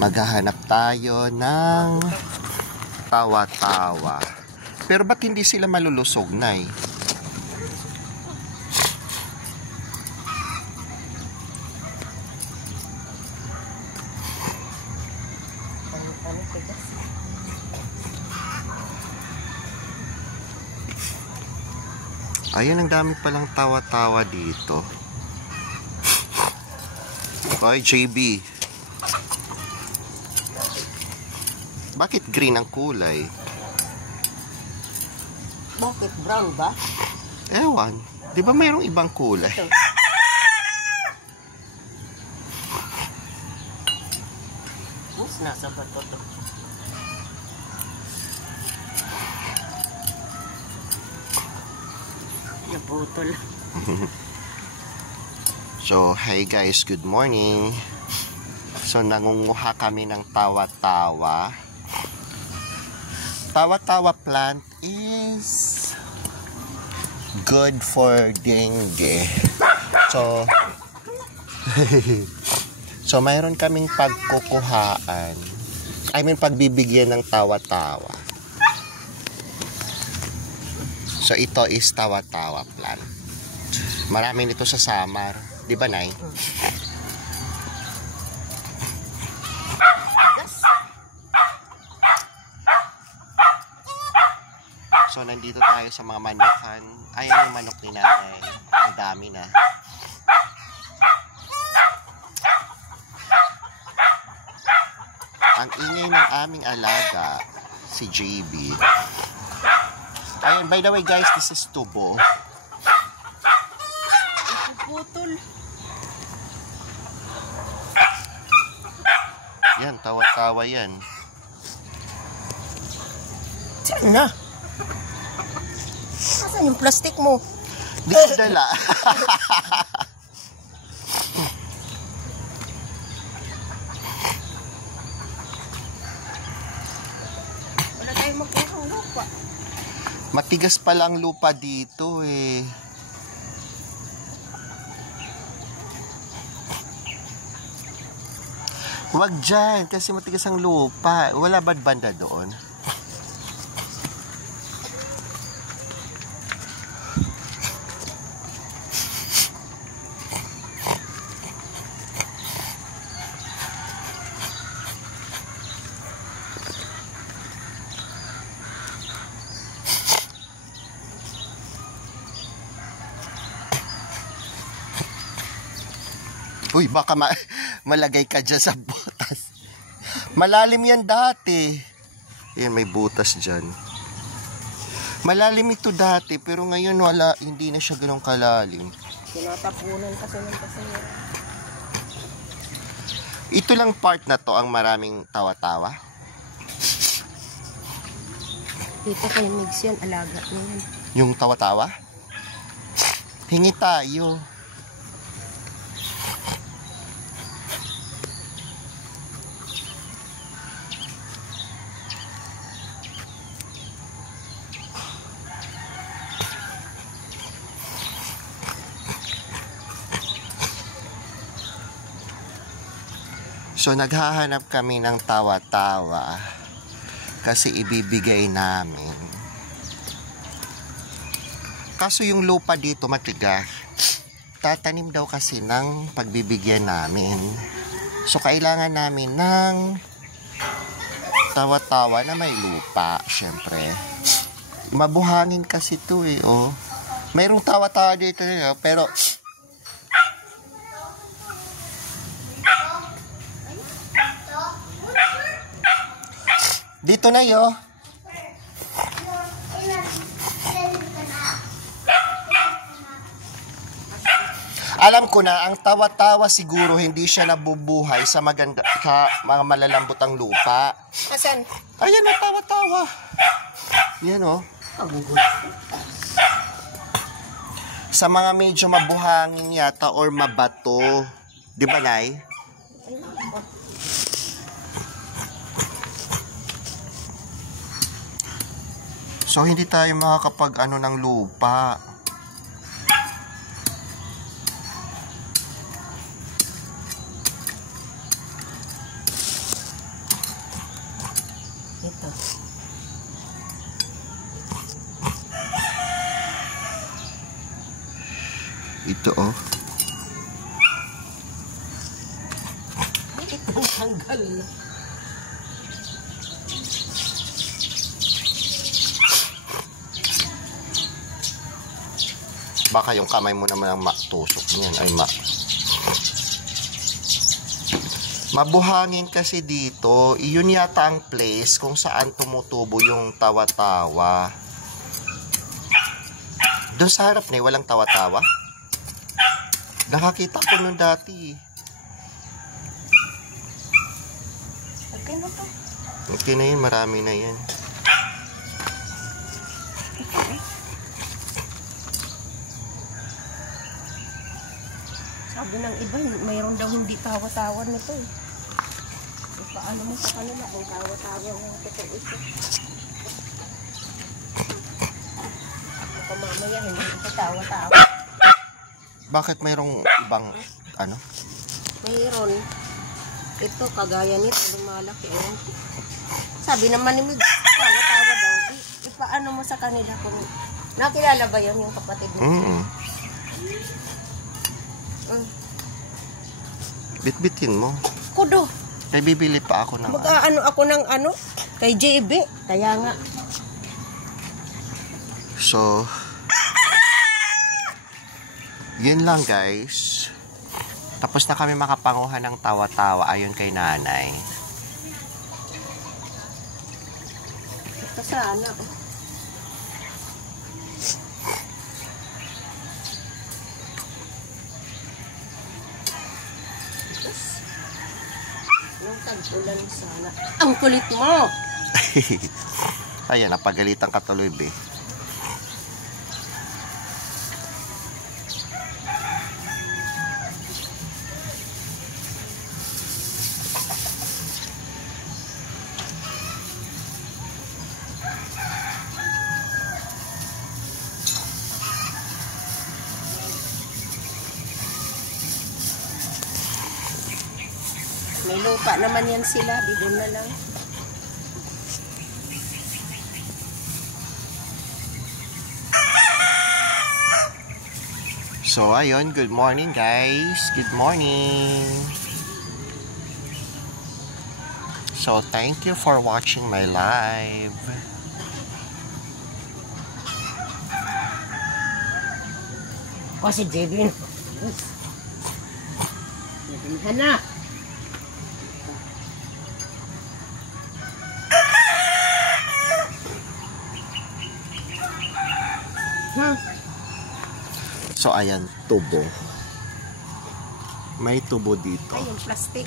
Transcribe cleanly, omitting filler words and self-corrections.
Maghahanap tayo ng tawa-tawa. Pero ba't hindi sila malulusog, Nay? Ayun, ang dami palang tawa-tawa dito. Oy, JB. Bakit green ang kulay? Bakit brown ba? Ewan. Di ba mayroong ibang kulay? Mas nasa bato to. Naputol. So, hi guys, good morning. So, nangunguha kami ng tawa-tawa. Tawa-tawa plant is good for dengue. So, so mayroon kaming pagkukuhaan. Pagbibigyan ng tawa-tawa. So, ito is tawa-tawa plant. Marami nito sa Samar. Di ba, Nay? So, nandito tayo sa mga manukan. Ayan yung manok ni Nanay. Ang dami na. Ang ingay ng aming alaga, si JB. Ayan, by the way guys, this is tubo. Putol. Yan, tawa-tawa yan. Diyan na. Asan yung plastic mo? Di ko dala. Wala tayong magkuha ng lupa. Matigas pala ang lupa dito eh. Huwag dyan, kasi matigas ang lupa. Wala ba't banda doon? Uy, baka malagay ka dyan sa butas. Malalim yan dati. Ayan, may butas dyan. Malalim ito dati, pero ngayon wala, hindi na siya ganun kalalim. Tinatapunan kasi ng pasira. Ito lang part na to ang maraming tawa-tawa. Dito kay Migs yan, alaga niya yan. Yung tawa-tawa? Hingi tayo. So, naghahanap kami ng tawa-tawa kasi ibibigay namin. Kaso yung lupa dito matigas. Tatanim daw kasi ng pagbibigyan namin. So, kailangan namin ng tawa-tawa na may lupa, syempre. Mabuhangin kasi ito eh, oh. Mayroong tawa-tawa dito, pero dito na yo. Alam ko na, ang tawa-tawa siguro hindi siya nabubuhay sa mga malalambot ang lupa. Asan? Ayan ang tawa-tawa. Yan o. Sa mga medyo mabuhangin yata or mabato. Di ba, Nay? So, hindi tayo makakapag-ano ng lupa. Ito oh. Ang tanggal na. Baka yung kamay mo naman ang matusok niyan. Ay mabuhangin kasi dito. Iyon yata ang place kung saan tumutubo yung tawa-tawa. Doon sa harap na walang tawa-tawa. Nakakita ko nun dati. Okay na to. Okay na yun, marami na yan. Sabi ng iba, mayroon daw hindi tawa-tawa nito eh. Paano mo sa kanila kung tawa-tawa ng totoo ito? Baka mamaya hindi ito tawa-tawa. Bakit mayroong ibang ano? Mayroon. Ito, kagaya nito, lumalaki. Ayan. Sabi naman ni Mig, tawa-tawa daw. Paano mo sa kanila kung nakilala ba yun yung kapatid mo? Bitbitin mo. Kudo. May bibili pa ako ng Mag-aano ako ng ano? Kay JB. Kaya nga. So, yun lang guys. Tapos na kami makapanguhan ng tawa-tawa ayon kay nanay. Ito sana. Yung tag-ulan sana. Ang kulit mo! Ayan, napagalitan ka tuloy, be. May lupa naman yan sila. Bidon na lang. So, ayun. Good morning, guys. Good morning. So, thank you for watching my live. O si JB. Nabinhan na. So, ayan. Tubo. May tubo dito. Ay, yung plastic.